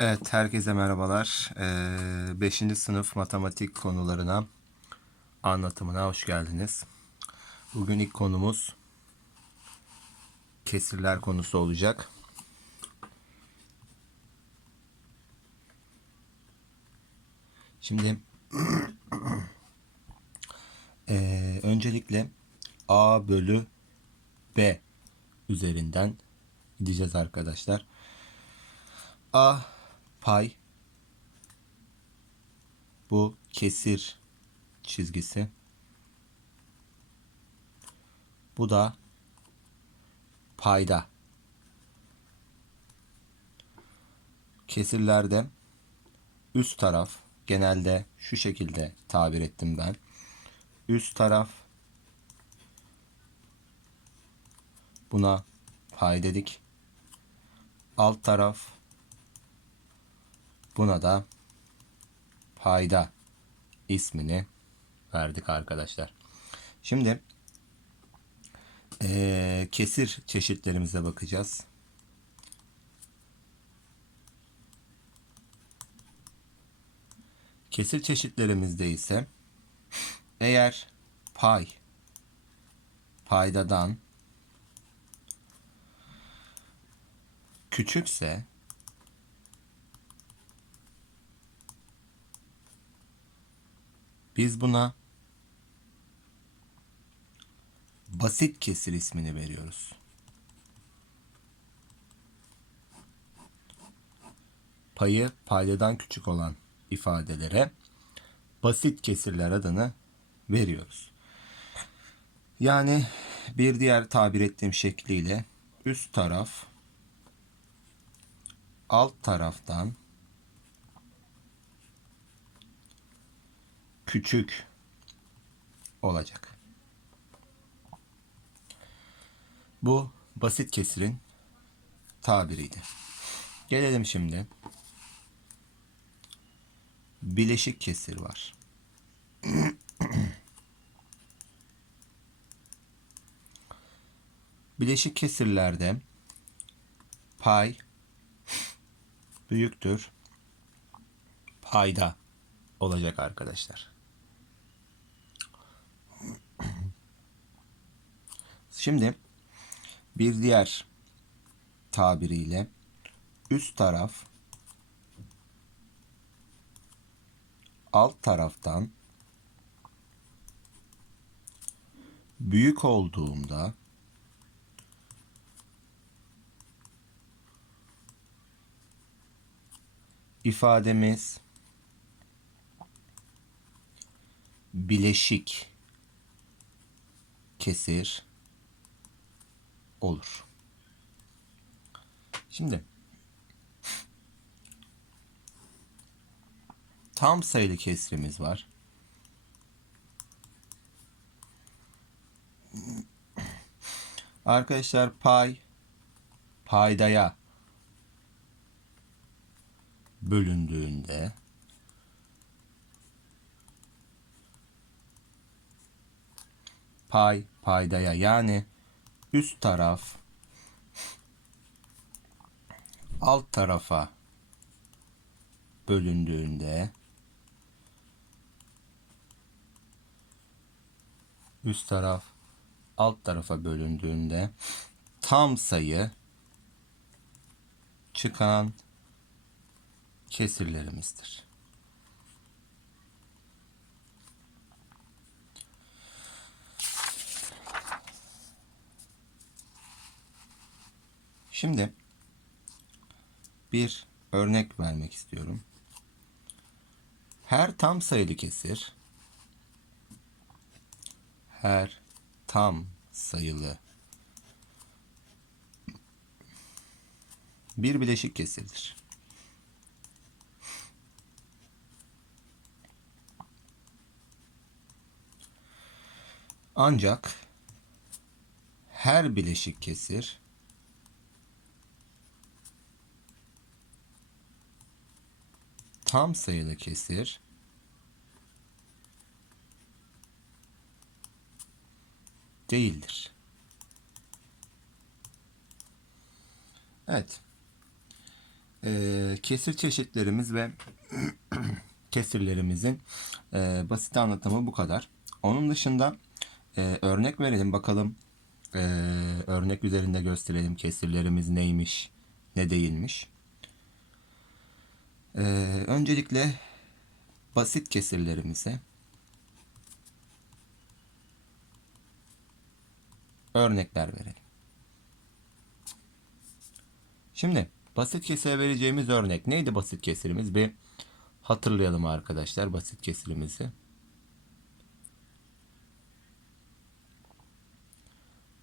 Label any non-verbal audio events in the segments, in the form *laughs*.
Evet, herkese merhabalar. 5. sınıf matematik konularına anlatımına hoş geldiniz. Bugün ilk konumuz kesirler konusu olacak. Şimdi eee, *clears throat* öncelikle A bölü B üzerinden gideceğiz arkadaşlar. A pay bu kesir çizgisi. Bu da payda. Kesirlerde üst taraf genelde şu şekilde tabir ettim ben. Üst taraf buna pay dedik. Alt taraf Buna da payda ismini verdik arkadaşlar. Şimdi eee, kesir çeşitlerimize bakacağız. Kesir çeşitlerimizde ise eğer pay paydadan küçükse Biz buna basit kesir ismini veriyoruz. Payı paydadan küçük olan ifadelere basit kesirler adını veriyoruz. Yani bir diğer tabir ettiğim şekliyle üst taraf alt taraftan küçük olacak. Bu basit kesirin tabiriydi. Gelelim şimdi. Bileşik kesir var. *clears throat* Bileşik kesirlerde pay büyüktür payda olacak arkadaşlar. Şimdi bir diğer tabiriyle üst taraf alt taraftan büyük olduğunda ifademiz bileşik kesir olur. Şimdi tam sayılı kesrimiz var. Arkadaşlar pay paydaya bölündüğünde pay paydaya yani üst taraf alt tarafa bölündüğünde üst taraf alt tarafa bölündüğünde tam sayı çıkan kesirlerimizdir. Şimdi bir örnek vermek istiyorum. Her tam sayılı kesir her tam sayılı bir bileşik kesirdir. Ancak her bileşik kesir tam sayılı kesir değildir. Evet. Ee, kesir çeşitlerimiz ve *clears throat* kesirlerimizin e, basit anlatımı bu kadar. Onun dışında e, örnek verelim bakalım. E, örnek üzerinde gösterelim kesirlerimiz neymiş, ne değilmiş. E, öncelikle basit kesirlerimize örnekler verelim. Şimdi basit kesire vereceğimiz örnek neydi basit kesirimiz? Bir hatırlayalım arkadaşlar basit kesirimizi.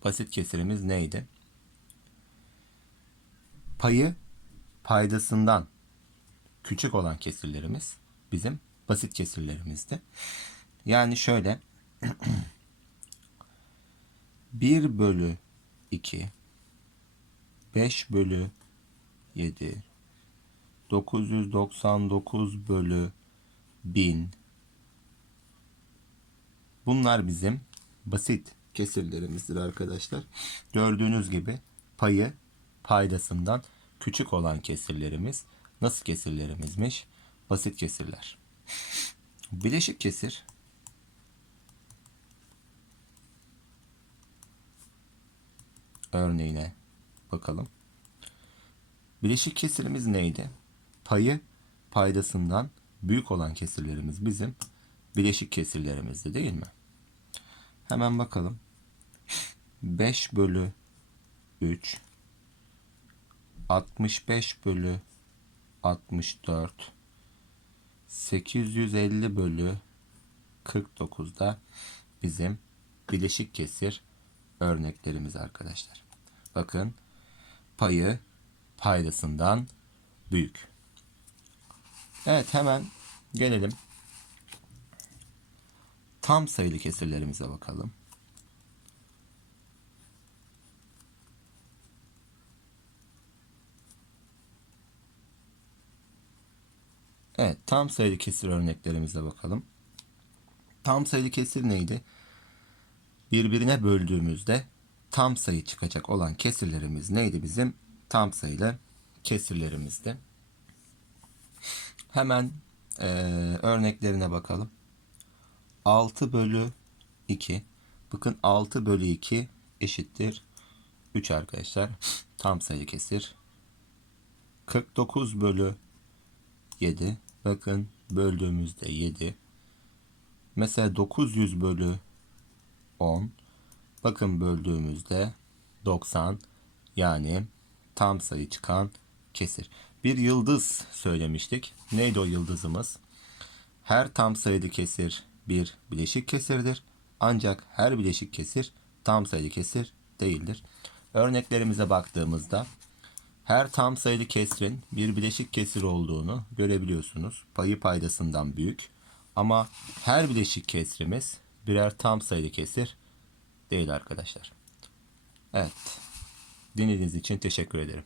Basit kesirimiz neydi? Payı paydasından küçük olan kesirlerimiz bizim basit kesirlerimizdi. Yani şöyle *clears throat* 1 bölü 2 5 bölü 7 999 bölü 1000 Bunlar bizim basit kesirlerimizdir arkadaşlar. Gördüğünüz gibi payı paydasından küçük olan kesirlerimiz nasıl kesirlerimizmiş? Basit kesirler. *laughs* Bileşik kesir örneğine bakalım. Bileşik kesirimiz neydi? Payı paydasından büyük olan kesirlerimiz bizim bileşik kesirlerimizdi değil mi? Hemen bakalım. *laughs* 5 bölü 3 65 bölü 64 850 bölü 49'da bizim bileşik kesir örneklerimiz arkadaşlar. Bakın payı paydasından büyük. Evet hemen gelelim. Tam sayılı kesirlerimize bakalım. Evet tam sayılı kesir örneklerimize bakalım. Tam sayılı kesir neydi? Birbirine böldüğümüzde tam sayı çıkacak olan kesirlerimiz neydi bizim? Tam sayılı kesirlerimizdi. Hemen e, örneklerine bakalım. 6 bölü 2. Bakın 6 bölü 2 eşittir 3 arkadaşlar. Tam sayı kesir. 49 bölü 7. Bakın böldüğümüzde 7. Mesela 900 bölü 10. Bakın böldüğümüzde 90 yani tam sayı çıkan kesir. Bir yıldız söylemiştik. Neydi o yıldızımız? Her tam sayılı kesir bir bileşik kesirdir. Ancak her bileşik kesir tam sayılı kesir değildir. Örneklerimize baktığımızda her tam sayılı kesrin bir bileşik kesir olduğunu görebiliyorsunuz. Payı paydasından büyük. Ama her bileşik kesrimiz birer tam sayılı kesir değil arkadaşlar. Evet. Dinlediğiniz için teşekkür ederim.